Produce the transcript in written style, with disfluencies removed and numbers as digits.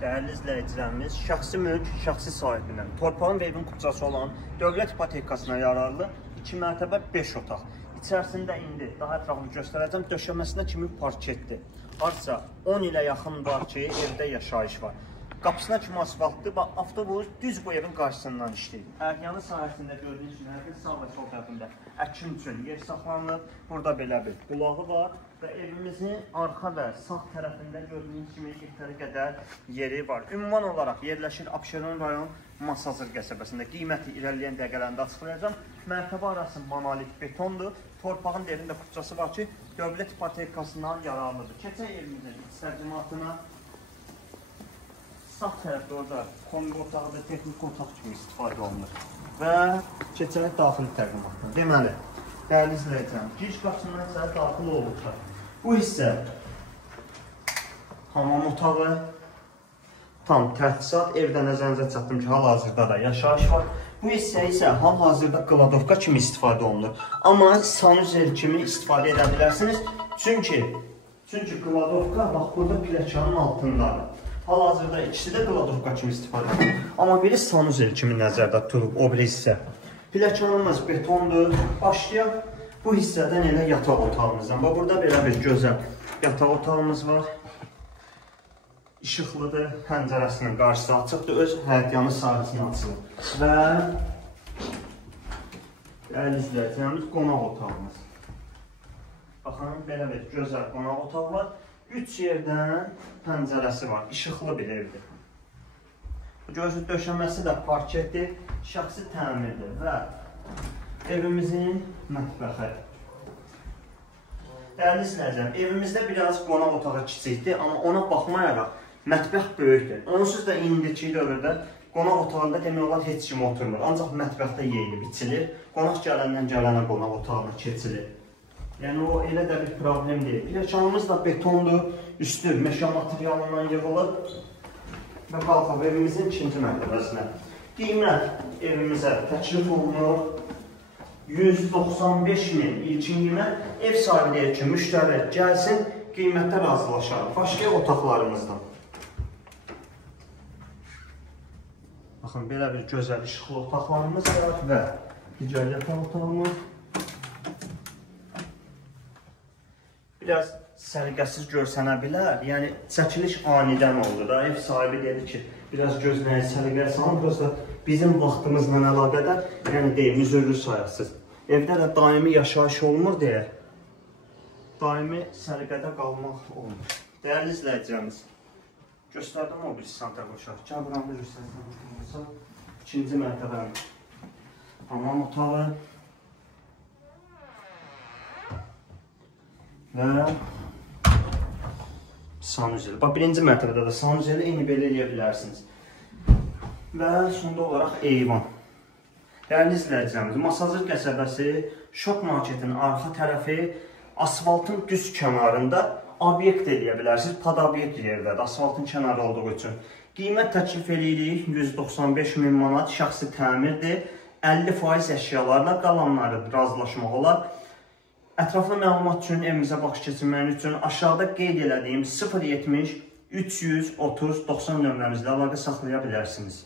Dəyərli izləyicilərimiz, şəxsi mülk, şəxsi sahibindən torpağın və evin kupçası olan dövlət ipotekasına yararlı 2 mərtəbə 5 otaq. İçərisində indi daha ətraflı göstərəcəm, döşəməsində kimi parketdir. Artısa 10 ilə yaxın var ki, evdə yaşayış var. Qapısına kimi asfaltdır, avtobus düz bu evin qarşısından işləyir. Əryanı sahəsində gördüyünüz kimi, hər sağ və sol tərəfində əkin üçün yer saxlanılır. Burada belə bir bulağı var və evimizin arxa və sağ tərəfində gördüyünüz kimi yetəri qədər yeri var. Ünvan olaraq yerləşir Abşeron rayon Masazır qəsəbəsində. Qiyməti irəliləyən dəqiqələrində açıqlayacağım. Mərtəbə arası monolit betondur. Torpağın yerində kupçası var ki, dövlət ipotekasından yararlıdır. Keçək evimizin tərcümatına. Sağ tərəfdə orada kombi otağı və texniki otaq kimi istifadə olunur. Və keçərək daxili təqdimatına. Deməli, dəyərli izləyəcəm, giriş qapısından isə daxil olublar. Bu hissə hamam otağı, tam təchizat, evdə nəzərinizə çatdım ki, hal-hazırda da yaşayış var. Bu hissə isə hal-hazırda qladovka kimi istifadə olunur. Amma sanuzel kimi istifadə edə bilərsiniz. Çünki qladovka bax burada pləkanın altındadır. Hal-hazırda ikisi də qladovka kimi istifadə edir. Amma biri sanuzel kimi nəzərdə tutulub, o biri hissə. Pləkanımız betondur. Başlayaq bu hissədən elə yataq otağımızdan. Burada belə bir gözəl yataq otağımız var. İşıqlıdır, pəncərəsinin qarşısı açıqdır, öz həyətyanı sahəsini açılır. Və dəyərli izləyicilərimiz, qonaq otağımız. Baxın, belə bir gözəl qonaq otağı var. 3 yerdən pəncərəsi var, işıqlı bir evdir. Gözü döşəməsi də parketdir, şəxsi təmirdir və evimizin mətbəxi. Dəyərli izləyicilər, evimizdə biraz qonaq otağı kiçikdir, amma ona baxmayaraq mətbəx böyükdür. Onsuz da indiki dövrdə qonaq otağında demək olar heç kim oturmur, ancaq mətbəxdə yeyilib, içilir. Qonaq gələndən gələnə qonaq otağına keçilir. Yəni o elə də bir problem deyil. Pləkanımız da betondur, üstü meşə materialından yığılır və qalxaq evimizin ikinci mərtəbəsinə. Qiymət evimizə təklif olunur 195.000 ilkin qiymət. Ev sahibi deyir ki, müştəri gəlsin, qiymətdə razılaşarıq. Başlayaq otaqlarımızdan. Baxın, belə bir gözəl işıqlı otaqlarımız var və digər yataq otağımız. Biraz səliqəsiz görsənə bilər, yəni çəkiliş anidən oldu da, ev sahibi dedi ki, biraz gözləyin səliqəyə salın, biraz da bizim vaxtımızla əlaqədar, yəni deyim, üzürlü sayasız. Evdə də daimi yaşayış olmur deyə, daimi səliqədə qalmaq olmur. Dəyərli izləyicilərimiz, göstərdim o bir santa qoşaq, gəl buramda göstərdim, ikinci mərtəbəmiz, hamam otağı. Və sanuzeli. Bax, birinci mərtəbədə də sanuzeli eyni belə eləyə bilərsiniz. Və sonda olaraq eyvan. Dəyərli izləyicilərimiz, Masazır qəsəbəsi Şok marketin arxa tərəfi asfaltın düz kənarında obyekt eləyə bilərsiniz. Pod obyekt yerdədir, asfaltın kənarı olduğu üçün. Qiymət təklif eləyirik 195.000 manat, şəxsi təmirdir. 50% əşyalarla qalanları razılaşmaq olar. Ətraflı məlumat üçün, evimizə baxış keçirməyin üçün aşağıda qeyd elədiyim 070 330 90 nömrəmizlə əlaqə saxlaya bilərsiniz.